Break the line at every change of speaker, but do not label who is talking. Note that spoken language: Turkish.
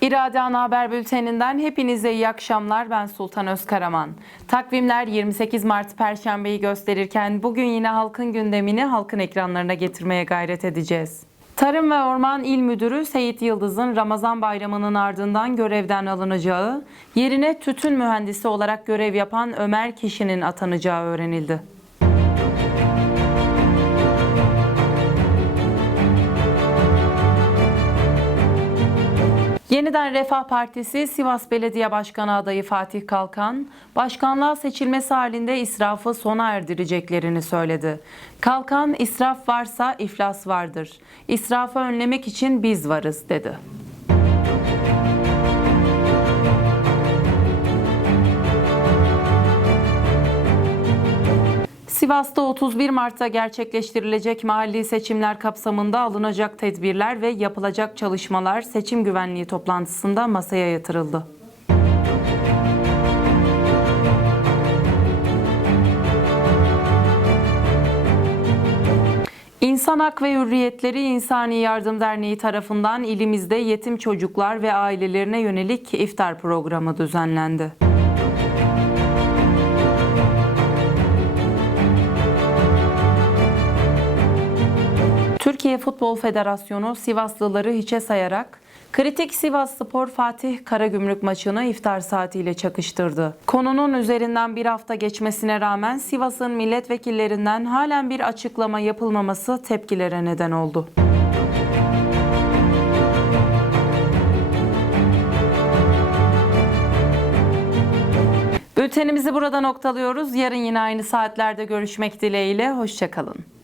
İrade Ana Haber Bülteninden hepinize iyi akşamlar. Ben Sultan Özkaraman. Takvimler 28 Mart Perşembeyi gösterirken bugün yine halkın gündemini halkın ekranlarına getirmeye gayret edeceğiz. Tarım ve Orman İl Müdürü Seyit Yıldız'ın Ramazan bayramının ardından görevden alınacağı, yerine tütün mühendisi olarak görev yapan Ömer Kişi'nin atanacağı öğrenildi. Yeniden Refah Partisi Sivas Belediye Başkanı adayı Fatih Kalkan, başkanlığa seçilmesi halinde israfı sona erdireceklerini söyledi. Kalkan, israf varsa iflas vardır. İsrafı önlemek için biz varız dedi. Sivas'ta 31 Mart'ta gerçekleştirilecek mahalli seçimler kapsamında alınacak tedbirler ve yapılacak çalışmalar seçim güvenliği toplantısında masaya yatırıldı. İnsan Hak ve Hürriyetleri İnsani Yardım Derneği tarafından ilimizde yetim çocuklar ve ailelerine yönelik iftar programı düzenlendi. Türkiye Futbol Federasyonu Sivaslıları hiçe sayarak kritik Sivas Spor Fatih Karagümrük maçını iftar saatiyle çakıştırdı. Konunun üzerinden bir hafta geçmesine rağmen Sivas'ın milletvekillerinden halen bir açıklama yapılmaması tepkilere neden oldu. Bültenimizi burada noktalıyoruz. Yarın yine aynı saatlerde görüşmek dileğiyle. Hoşçakalın.